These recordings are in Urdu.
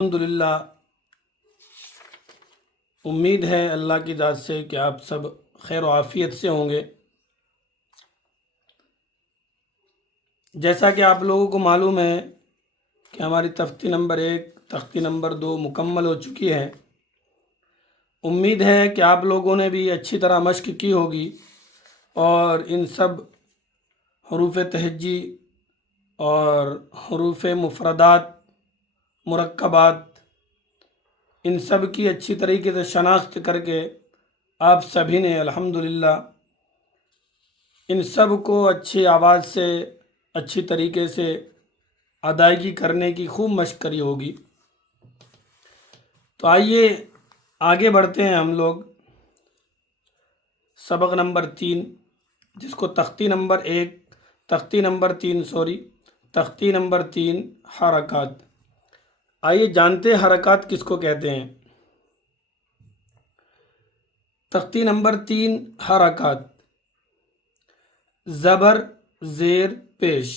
الحمدللہ، امید ہے اللہ کی ذات سے کہ آپ سب خیر و عافیت سے ہوں گے۔ جیسا کہ آپ لوگوں کو معلوم ہے کہ ہماری تختی نمبر 1 تختی نمبر 2 مکمل ہو چکی ہے۔ امید ہے کہ آپ لوگوں نے بھی اچھی طرح مشق کی ہوگی اور ان سب حروف تہجی اور حروف مفردات، مرکبات، ان سب کی اچھی طریقے سے شناخت کر کے آپ سبھی نے الحمدللہ ان سب کو اچھی آواز سے اچھی طریقے سے ادائیگی کرنے کی خوب مشق کری ہوگی۔ تو آئیے آگے بڑھتے ہیں ہم لوگ سبق نمبر 3، جس کو تختی نمبر 3 حرکات۔ آئیے جانتے ہیں حرکات کس کو کہتے ہیں۔ تختی نمبر 3 حرکات، زبر، زیر، پیش،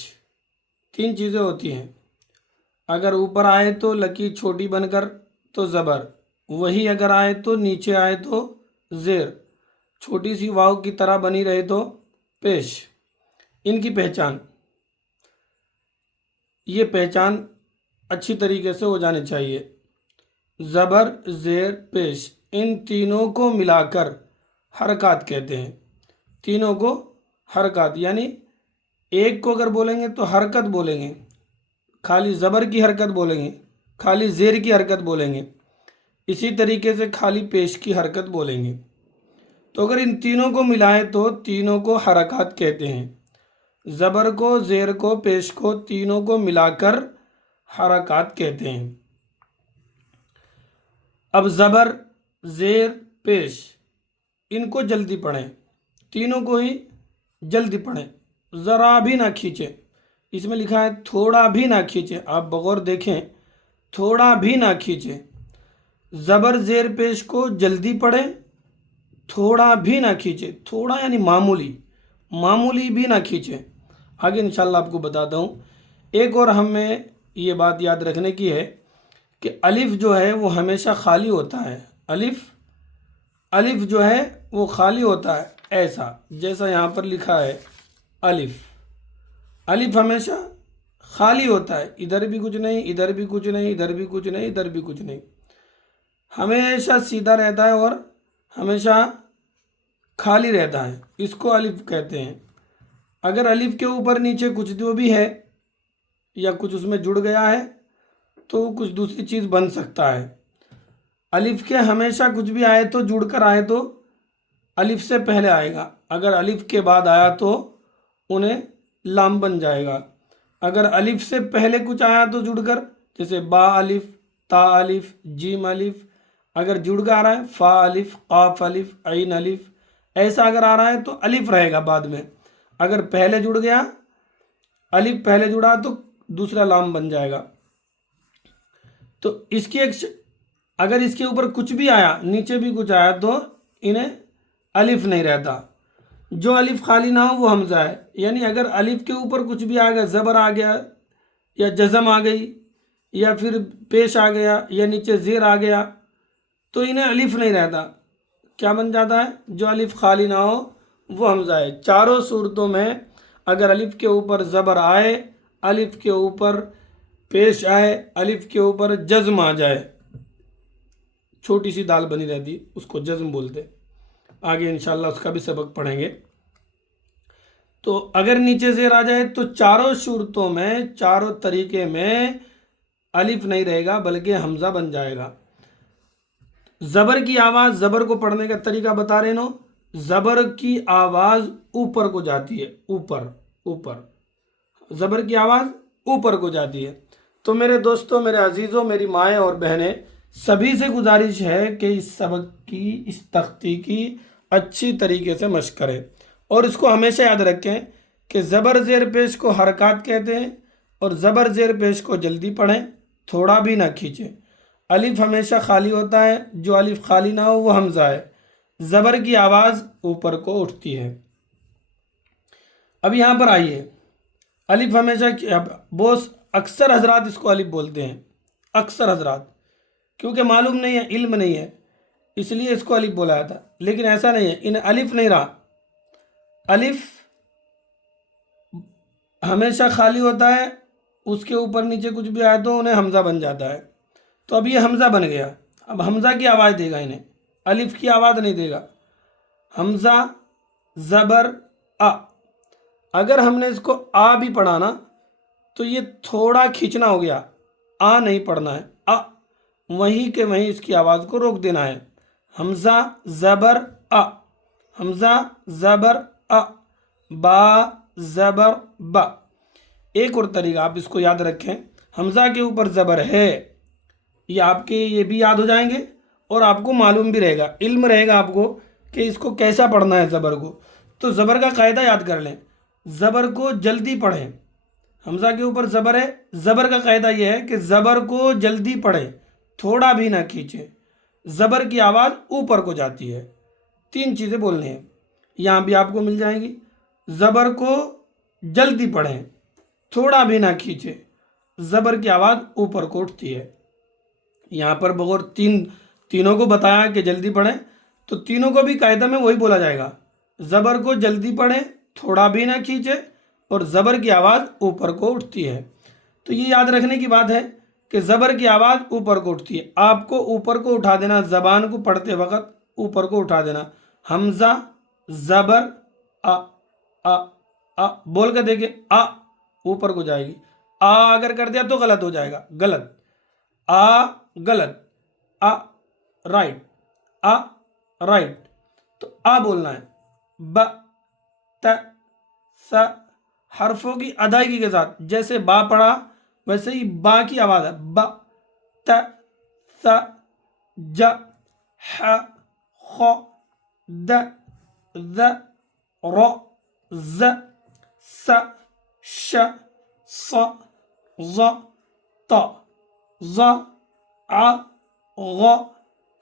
3 چیزیں ہوتی ہیں۔ اگر اوپر آئے تو لکیر چھوٹی بن کر تو زبر، وہی اگر آئے تو نیچے آئے تو زیر، چھوٹی سی واو کی طرح بنی رہے تو پیش۔ ان کی پہچان، یہ پہچان اچھی طریقے سے ہو جانی چاہیے۔ زبر، زیر، پیش، ان تینوں کو ملا کر حرکات کہتے ہیں۔ تینوں کو حرکات، یعنی ایک کو اگر بولیں گے تو حرکت بولیں گے، خالی زبر کی حرکت بولیں گے، خالی زیر کی حرکت بولیں گے، اسی طریقے سے خالی پیش کی حرکت بولیں گے۔ تو اگر ان تینوں کو ملائیں تو تینوں کو حرکات کہتے ہیں۔ زبر کو، زیر کو، پیش کو، تینوں کو ملا کر حرکات کہتے ہیں۔ اب زبر، زیر، پیش، ان کو جلدی پڑھیں، تینوں کو ہی جلدی پڑھیں، ذرا بھی نہ کھینچیں۔ اس میں لکھا ہے تھوڑا بھی نہ کھینچیں، آپ بغور دیکھیں، تھوڑا بھی نہ کھینچیں۔ زبر، زیر، پیش کو جلدی پڑھیں، تھوڑا بھی نہ کھینچیں۔ تھوڑا یعنی معمولی بھی نہ کھینچیں۔ آگے انشاءاللہ آپ کو بتاتا ہوں۔ ایک اور ہمیں یہ بات یاد رکھنے کی ہے کہ الف جو ہے وہ ہمیشہ خالی ہوتا ہے۔ الف جو ہے وہ خالی ہوتا ہے، ایسا جیسا یہاں پر لکھا ہے الف ہمیشہ خالی ہوتا ہے، ادھر بھی کچھ نہیں، ادھر بھی کچھ نہیں، ادھر بھی کچھ نہیں، ادھر بھی کچھ نہیں، ہمیشہ سیدھا رہتا ہے اور ہمیشہ خالی رہتا ہے، اس کو الف کہتے ہیں۔ اگر الف کے اوپر نیچے کچھ جو بھی ہے یا کچھ اس میں جڑ گیا ہے تو کچھ دوسری چیز بن سکتا ہے۔ الف کے ہمیشہ کچھ بھی آئے تو جڑ کر آئے تو الف سے پہلے آئے گا، اگر الف کے بعد آیا تو انہیں لام بن جائے گا۔ اگر الف سے پہلے کچھ آیا تو جڑ کر، جیسے با الف، تا الف، جیم الف، اگر جڑ کر آ رہا ہے فا الف، قاف الف، عین الف، ایسا اگر آ رہا ہے تو الف رہے گا بعد میں۔ اگر پہلے جڑ گیا، الف پہلے جڑا تو دوسرا لام بن جائے گا۔ تو اس کی اگر اس کے اوپر کچھ بھی آیا، نیچے بھی کچھ آیا تو انہیں الف نہیں رہتا۔ جو الف خالی نہ ہو وہ حمزہ ہے، یعنی اگر الف کے اوپر کچھ بھی آ گیا، زبر آ گیا یا جزم آ گئی یا پھر پیش آ گیا یا نیچے زیر آ گیا تو انہیں الف نہیں رہتا، کیا بن جاتا ہے؟ جو الف خالی نہ ہو وہ حمزہ ہے۔ چاروں صورتوں میں اگر الف کے اوپر زبر آئے، الف کے اوپر پیش آئے، الف کے اوپر جزم آ جائے، چھوٹی سی دال بنی رہتی، اس کو جزم بولتے۔ آگے انشاءاللہ اس کا بھی سبق پڑھیں گے۔ تو اگر نیچے زیر آ جائے تو چاروں صورتوں میں، چاروں طریقے میں الف نہیں رہے گا بلکہ حمزہ بن جائے گا۔ زبر کی آواز، زبر کو پڑھنے کا طریقہ بتا رہے نو، زبر کی آواز اوپر کو جاتی ہے، اوپر زبر کی آواز اوپر کو جاتی ہے۔ تو میرے دوستوں، میرے عزیزوں، میری مائیں اور بہنیں، سبھی سے گزارش ہے کہ اس سبق کی، اس تختی کی اچھی طریقے سے مشق کریں اور اس کو ہمیشہ یاد رکھیں کہ زبر زیر پیش کو حرکات کہتے ہیں اور زبر زیر پیش کو جلدی پڑھیں، تھوڑا بھی نہ کھینچیں۔ الف ہمیشہ خالی ہوتا ہے، جو الف خالی نہ ہو وہ حمزہ ہے۔ زبر کی آواز اوپر کو اٹھتی ہے۔ اب یہاں پر آئیے، الف ہمیشہ بہت اکثر حضرات اس کو الف بولتے ہیں، اکثر حضرات، کیونکہ معلوم نہیں ہے، علم نہیں ہے، اس لیے اس کو الف بولا جاتا، لیکن ایسا نہیں ہے، انہیں الف نہیں رہا، الف ہمیشہ خالی ہوتا ہے، اس کے اوپر نیچے کچھ بھی آئے تو انہیں حمزہ بن جاتا ہے، تو اب یہ حمزہ بن گیا، اب حمزہ کی آواز دے گا، انہیں الف کی آواز نہیں دے گا، حمزہ زبر آ، اگر ہم نے اس کو آ بھی پڑھا نا تو یہ تھوڑا کھینچنا ہو گیا، آ نہیں پڑھنا ہے، آ وہیں کہ وہیں اس کی آواز کو روک دینا ہے، حمزہ زبر آ، حمزہ زبر آ، با زبر با۔ ایک اور طریقہ آپ اس کو یاد رکھیں، حمزہ کے اوپر زبر ہے، یہ آپ کے یہ بھی یاد ہو جائیں گے اور آپ کو معلوم بھی رہے گا، علم رہے گا آپ کو کہ اس کو کیسا پڑھنا ہے زبر کو۔ تو زبر کا قاعدہ یاد کر لیں، زبر کو جلدی پڑھیں، حمزہ کے اوپر زبر ہے، زبر کا قاعدہ یہ ہے کہ زبر کو جلدی پڑھیں، تھوڑا بھی نہ کھینچیں، زبر کی آواز اوپر کو جاتی ہے۔ تین چیزیں بولنی ہیں، یہاں بھی آپ کو مل جائیں گی، زبر کو جلدی پڑھیں، تھوڑا بھی نہ کھینچیں، زبر کی آواز اوپر کو اٹھتی ہے۔ یہاں پر بغور تینوں کو بتایا کہ جلدی پڑھیں، تو تینوں کو بھی قاعدہ میں وہی بولا جائے گا، زبر کو جلدی پڑھیں، تھوڑا بھی نہ کھینچے، اور زبر کی آواز اوپر کو اٹھتی ہے۔ تو یہ یاد رکھنے کی بات ہے کہ زبر کی آواز اوپر کو اٹھتی ہے، آپ کو اوپر کو اٹھا دینا، زبان کو پڑھتے وقت اوپر کو اٹھا دینا، حمزہ زبر آ، آ، آ بول کے دیکھیں، آ اوپر کو جائے گی، آ اگر کر دیا تو غلط ہو جائے گا، غلط، آ غلط، آ رائٹ، آ رائٹ، تو آ بولنا ہے، ب ت س، حرفوں کی ادائیگی کے ساتھ، جیسے با پڑھا ویسے ہی با کی آواز ہے، ب ت س ج ح خ د ذ ر ز س ش ص ظ ط ظ ع غ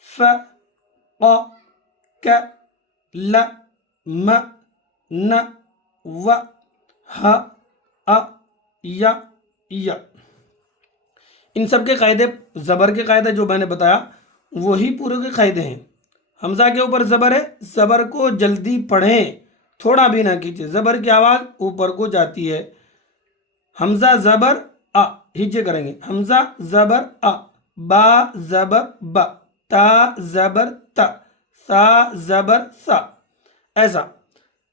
ف ق ك ل م ن و ہ ا ی ی۔ ان سب کے قاعدے، زبر کے قاعدے جو میں نے بتایا وہی پورے کے قاعدے ہیں۔ حمزہ کے اوپر زبر ہے، زبر کو جلدی پڑھیں، تھوڑا بھی نہ کیجیے، زبر کی آواز اوپر کو جاتی ہے۔ حمزہ زبر آ، ہیچے کریں گے، حمزہ زبر آ، با زبر با، تا زبر تا، سا زبر سا، ایسا،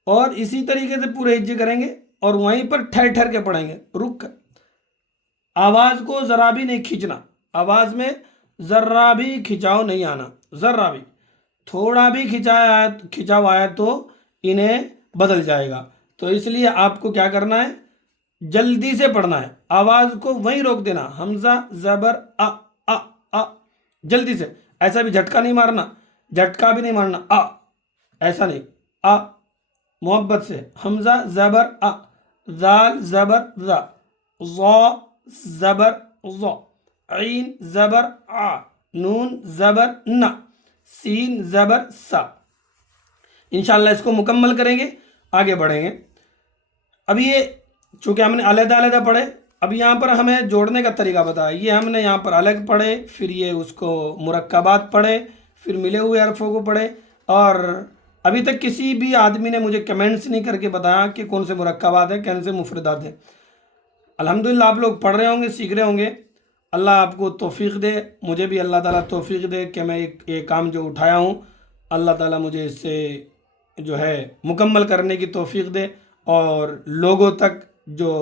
اور اسی طریقے سے پورے ہجے کریں گے، اور وہیں پر ٹھہر ٹھہر کے پڑھیں گے، رک کر، آواز کو ذرا بھی نہیں کھینچنا، آواز میں ذرا بھی کھنچاؤ نہیں آنا، ذرا بھی، تھوڑا بھی کھنچاؤ آیا تو انہیں بدل جائے گا۔ تو اس لیے آپ کو کیا کرنا ہے، جلدی سے پڑھنا ہے، آواز کو وہیں روک دینا، حمزہ زبر آ، آ، آ، جلدی سے، ایسا بھی جھٹکا نہیں مارنا، جھٹکا بھی نہیں مارنا، آ ایسا نہیں، آ محبت سے، حمزہ زبر آ، ذال زبر ذا، ظا زبر ظا، عین زبر آ، نون زبر نا، سین زبر سا۔ انشاءاللہ اس کو مکمل کریں گے، آگے بڑھیں گے۔ اب یہ چونکہ ہم نے علیحدہ علیحدہ پڑھے، اب یہاں پر ہمیں جوڑنے کا طریقہ بتایا، یہ ہم نے یہاں پر الگ پڑھے، پھر یہ اس کو مرکبات پڑھے، پھر ملے ہوئے حرفوں کو پڑھے، اور ابھی تک کسی بھی آدمی نے مجھے کمنٹس نہیں کر کے بتایا کہ کون سے مرکبات ہیں، کون سے مفردات ہیں۔ الحمدللہ آپ لوگ پڑھ رہے ہوں گے، سیکھ رہے ہوں گے، اللہ آپ کو توفیق دے، مجھے بھی اللہ تعالیٰ توفیق دے کہ میں ایک کام جو اٹھایا ہوں، اللہ تعالیٰ مجھے اس سے جو ہے مکمل کرنے کی توفیق دے، اور لوگوں تک جو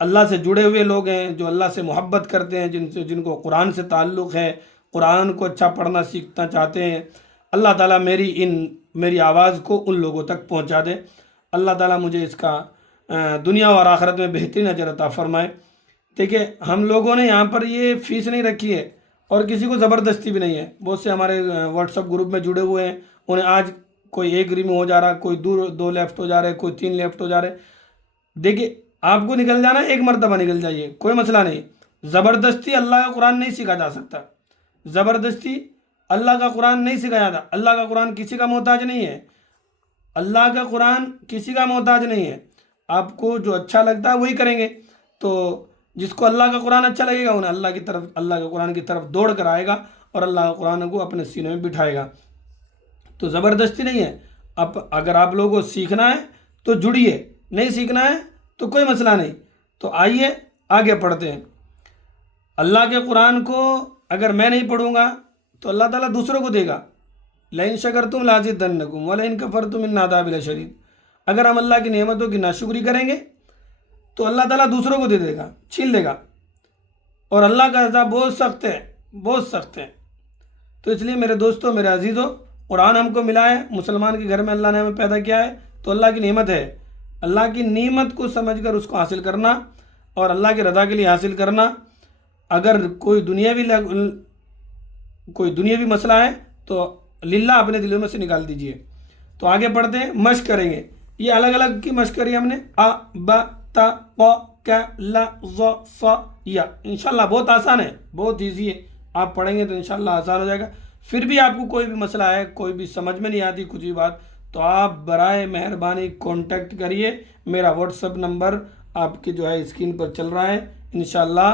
اللہ سے جڑے ہوئے لوگ ہیں، جو اللہ سے محبت کرتے ہیں، جن کو قرآن سے تعلق ہے، قرآن کو اچھا پڑھنا سیکھنا چاہتے ہیں، اللہ تعالیٰ میری آواز کو ان لوگوں تک پہنچا دے۔ اللہ تعالیٰ مجھے اس کا دنیا اور آخرت میں بہترین اجر عطا فرمائے۔ دیکھیں ہم لوگوں نے یہاں پر یہ فیس نہیں رکھی ہے، اور کسی کو زبردستی بھی نہیں ہے۔ بہت سے ہمارے واٹس ایپ گروپ میں جڑے ہوئے ہیں، انہیں آج کوئی ایک ری میں ہو جا رہا، کوئی دو لیفٹ ہو جا رہے، کوئی 3 لیفٹ ہو جا رہے۔ دیکھیے آپ کو نکل جانا، ایک مرتبہ نکل جائیے، کوئی مسئلہ نہیں۔ زبردستی اللہ کا قرآن نہیں سیکھا جا سکتا، زبردستی اللہ کا قرآن نہیں سکھایا جاتا۔ اللہ کا قرآن کسی کا محتاج نہیں ہے، اللہ کا قرآن کسی کا محتاج نہیں ہے۔ آپ کو جو اچھا لگتا ہے وہی کریں گے۔ تو جس کو اللہ کا قرآن اچھا لگے گا انہیں اللہ کے قرآن کی طرف دوڑ کر آئے گا اور اللہ کا قرآن کو اپنے سینے میں بٹھائے گا. تو زبردستی نہیں ہے. اب اگر آپ لوگوں کو سیکھنا ہے تو جڑیے، نہیں سیکھنا ہے تو کوئی مسئلہ نہیں. تو آئیے آگے پڑھتے ہیں. اللہ کے قرآن کو اگر میں نہیں پڑھوں گا تو اللہ تعالیٰ دوسروں کو دے گا. لئن شکرتم لازیدنکم ولئن کفرتم ان عذاب لشدید. اگر ہم اللہ کی نعمتوں کی ناشکری کریں گے تو اللہ تعالیٰ دوسروں کو دے دے گا، چھین لے گا، اور اللہ کا عذاب بہت سخت ہے، بہت سخت ہے. تو اس لیے میرے دوستوں، میرے عزیزوں، قرآن ہم کو ملا ہے، مسلمان کے گھر میں اللہ نے ہمیں پیدا کیا ہے تو اللہ کی نعمت ہے. اللہ کی نعمت کو سمجھ کر اس کو حاصل کرنا اور اللہ کی رضا کے لیے حاصل کرنا. اگر کوئی دنیاوی مسئلہ ہے تو للہ اپنے دلوں میں سے نکال دیجئے. تو آگے پڑھتے ہیں، مشق کریں گے. یہ الگ الگ کی مشق کری ہم نے، ا ب ت ق ک ل ظ ف یا. انشاءاللہ بہت آسان ہے، بہت ایزی ہے. آپ پڑھیں گے تو انشاءاللہ آسان ہو جائے گا. پھر بھی آپ کو کوئی بھی مسئلہ ہے، کوئی بھی سمجھ میں نہیں آتی کچھ بھی بات، تو آپ برائے مہربانی کانٹیکٹ کریے. میرا واٹس ایپ نمبر آپ کے جو ہے اسکرین پر چل رہا ہے. انشاءاللہ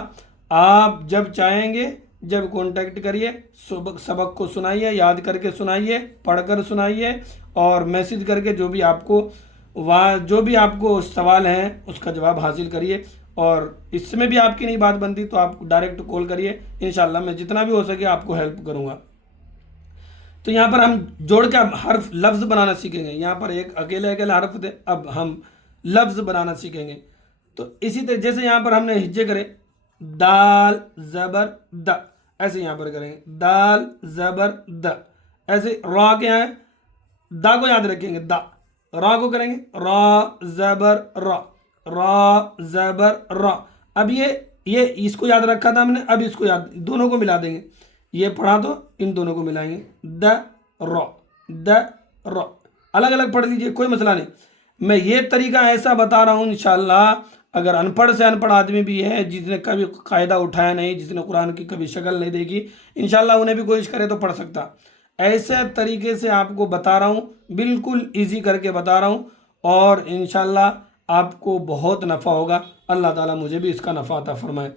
آپ جب چاہیں گے جب کانٹیکٹ کریے، سبق کو سنائیے، یاد کر کے سنائیے، پڑھ کر سنائیے، اور میسج کر کے جو بھی آپ کو سوال ہیں اس کا جواب حاصل کریے. اور اس میں بھی آپ کی نہیں بات بنتی تو آپ ڈائریکٹ کال کریے. انشاءاللہ میں جتنا بھی ہو سکے آپ کو ہیلپ کروں گا. تو یہاں پر ہم جوڑ کے حرف لفظ بنانا سیکھیں گے. یہاں پر ایک اکیلے حرف تھے، اب ہم لفظ بنانا سیکھیں گے. تو اسی طرح جیسے یہاں پر ہم نے ہجے کرے، دال زبر د، ایسے یہاں پر کریں گے دال زبر د. ایسے را کے یہاں دا کو یاد رکھیں گے، دا. را کو کریں گے را زبر را، را زبر را. اب یہ اس کو یاد رکھا تھا ہم نے، اب اس کو دونوں کو ملا دیں گے. یہ پڑھا تو ان دونوں کو ملائیں گے، د را، د را. الگ الگ پڑھ لیجئے، کوئی مسئلہ نہیں. میں یہ طریقہ ایسا بتا رہا ہوں انشاءاللہ اگر ان پڑھ سے ان پڑھ آدمی بھی ہے جس نے کبھی قاعدہ اٹھایا نہیں، جس نے قرآن کی کبھی شکل نہیں دیکھی، انشاءاللہ انہیں بھی کوشش کرے تو پڑھ سکتا. ایسے طریقے سے آپ کو بتا رہا ہوں، بالکل ایزی کر کے بتا رہا ہوں، اور انشاءاللہ آپ کو بہت نفع ہوگا. اللہ تعالیٰ مجھے بھی اس کا نفع عطا فرمائے.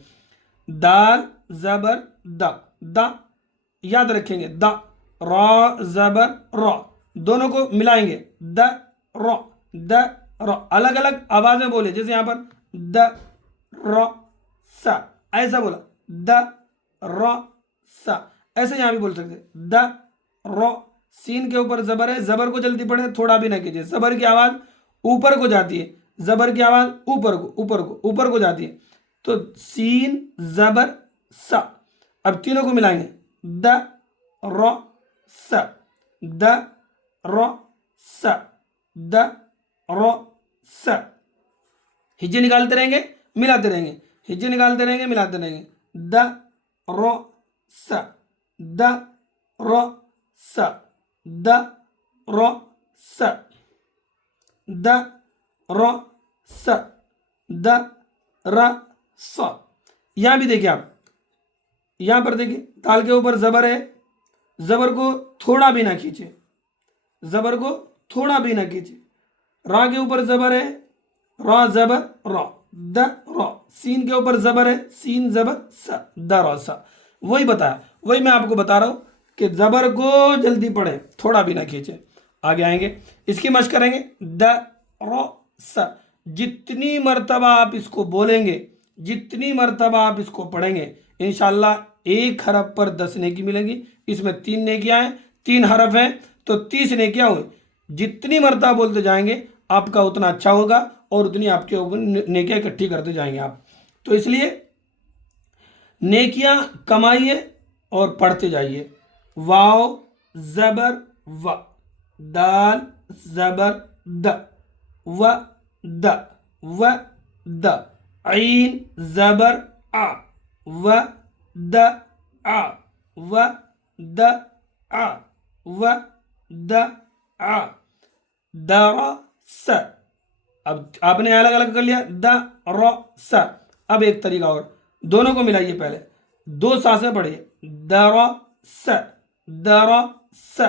دال زبر دا، دا یاد رکھیں گے، دا. را زبر را، دونوں کو ملائیں گے، د را، د را. الگ الگ آوازیں بولے، جیسے یہاں پر د را سا، ایسا بولا، د را سا. ایسے یہاں بھی بول سکتے، د را. سین کے اوپر زبر ہے، زبر کو جلدی پڑھیں، تھوڑا بھی نہ کیجیے. زبر کی آواز اوپر کو جاتی ہے، زبر کی آواز اوپر کو جاتی ہے. تو سین زبر سا. اب تینوں کو ملائیں گے، د را سا، د را سا، د را سا. ہجے نکالتے رہیں گے، ملاتے رہیں گے، ہجے نکالتے رہیں گے، ملاتے رہیں گے. د را سا، د را سا، د را سا، د را سا، د را سا. یہاں بھی دیکھیں، آپ یہاں پر دیکھیں، تال کے اوپر زبر ہے، زبر کو تھوڑا بھی نہ کھینچے، زبر کو تھوڑا بھی نہ کھینچے. را کے اوپر زبر ہے، را زبر را، د را. سین کے اوپر زبر ہے، سین زبر سا، د را سا. وہی بتایا، وہی میں آپ کو بتا رہا ہوں کہ زبر کو جلدی پڑھیں، تھوڑا بھی نہ کھینچے. آگے آئیں گے، اس کی مشق کریں گے، د را سا. جتنی مرتبہ آپ اس کو بولیں گے، جتنی مرتبہ آپ اس کو پڑھیں گے، انشاءاللہ ایک حرف پر 10 نیکی ملیں گی. اس میں 3 نیکیاں ہیں، 3 حرف ہیں تو 30 نیکیاں ہوئی. جتنی مرتبہ بولتے جائیں گے آپ کا اتنا اچھا ہوگا، اور اتنی آپ کے اوپر نیکیاں اکٹھی کرتے جائیں گے آپ. تو اس لیے نیکیاں کمائیے اور پڑھتے جائیے. واو زبر و، دال زبر د، و د، و د. عین زبر آ، و د آ، و د آ، و د آ. درس. اب آپ نے الگ الگ کر لیا، درس. اب ایک طریقہ اور، دونوں کو ملائیے، پہلے 2 سانسیں پڑھیے، درس، درس،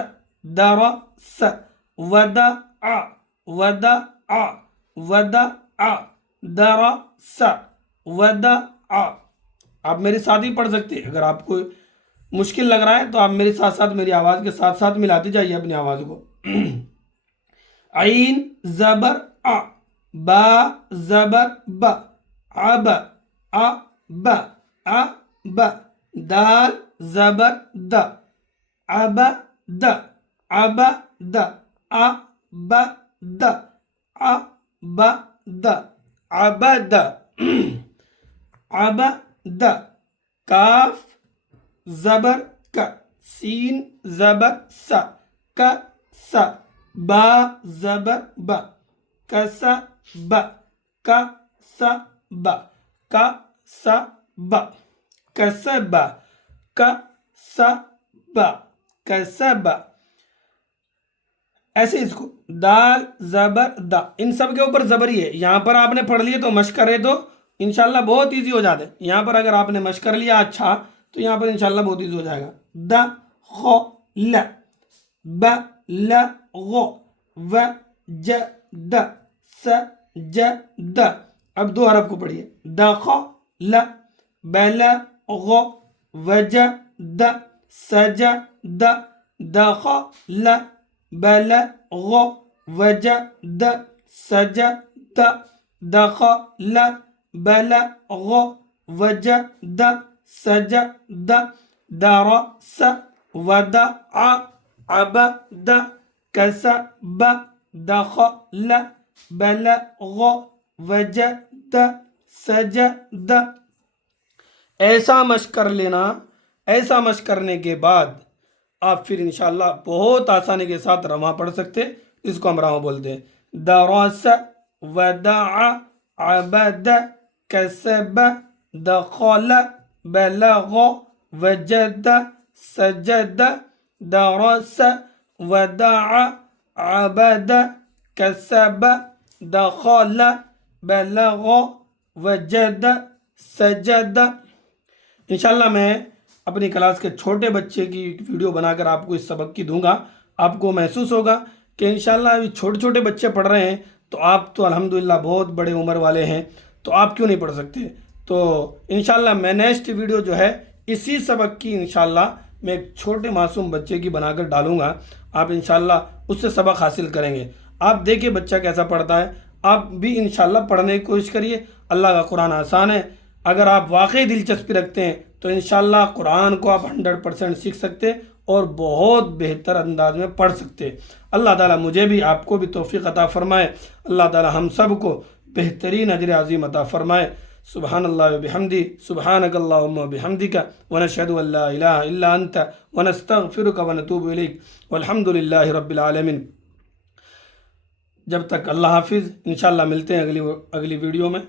درس. ودع، ودع، ودع. درس، ودع، آ. آپ میرے ساتھ ہی پڑھ سکتے ہیں. اگر آپ کو مشکل لگ رہا ہے تو آپ میرے ساتھ ساتھ میری آواز کے ساتھ ساتھ ملاتے جائیے اپنی آواز کو. عین زبر آ, با زبر ب, اب آ ب آ ب, دال زبر د, اب د اب د آ ب د آ ب د اب د اب د. کاف زبر ک, سین زبر س, ک س, با زبر ب, کس ب, ک س ب, ک س ب, کسب ک س ب, کسب. ایسے اس کو دال زبر دا, ان سب کے اوپر زبر ہی ہے. یہاں پر آپ نے پڑھ لیے تو مشق کرے تو انشاءاللہ بہت ایزی ہو جاتا ہے. یہاں پر اگر آپ نے مشق کر لیا اچھا تو یہاں پر انشاءاللہ بہت ایزی ہو جائے گا. د خ ل, ب ل غ, و ج د, س ج د. اب دو حرف کو پڑھیے. د خ ل, ب ل غ, و ج د, س ج د. د خ ل, ب ل غ, و ج د, س ج د. د خ ل, ب ل غ, و ج د, س ج د. درس ودع عبد كسب دخل بلغ وجد سجد. ایسا مشق کر لینا. ایسا مشق کرنے کے بعد آپ پھر انشاءاللہ بہت آسانی کے ساتھ رواں پڑھ سکتے. اس کو ہم رواں بولتے ہیں. درس ودع عبد کسب دخل بلغ وجد سجد. درس ودع عبد کسب دخل بلغ وجد سجد. انشاءاللہ میں اپنی کلاس کے چھوٹے بچے کی ویڈیو بنا کر آپ کو اس سبق کی دوں گا. آپ کو محسوس ہوگا کہ انشاءاللہ ابھی چھوٹے چھوٹے بچے پڑھ رہے ہیں تو آپ تو الحمدللہ بہت بڑے عمر والے ہیں تو آپ کیوں نہیں پڑھ سکتے. تو انشاءاللہ میں نیکسٹ ویڈیو جو ہے اسی سبق کی انشاءاللہ میں ایک چھوٹے معصوم بچے کی بنا کر ڈالوں گا. آپ انشاءاللہ اس سے سبق حاصل کریں گے. آپ دیکھیں بچہ کیسا پڑھتا ہے. آپ بھی انشاءاللہ پڑھنے کی کوشش کریے. اللہ کا قرآن آسان ہے. اگر آپ واقعی دلچسپی رکھتے ہیں تو انشاءاللہ قرآن کو آپ 100% سیکھ سکتے اور بہت بہتر انداز میں پڑھ سکتے. اللہ تعالیٰ مجھے بھی آپ کو بھی توفیق عطا فرمائے. اللہ تعالیٰ ہم سب کو بہترین اجر عظیم عطا فرمائے. سبحان اللہ وبحمدہ, سبحانک اللہم وبحمدک, ونشہد ان لا الہ الا انت, ونستغفرک ونتوب الیک, والحمد للہ رب العالمین. جب تک اللہ حافظ. انشاءاللہ ملتے ہیں اگلی ویڈیو میں.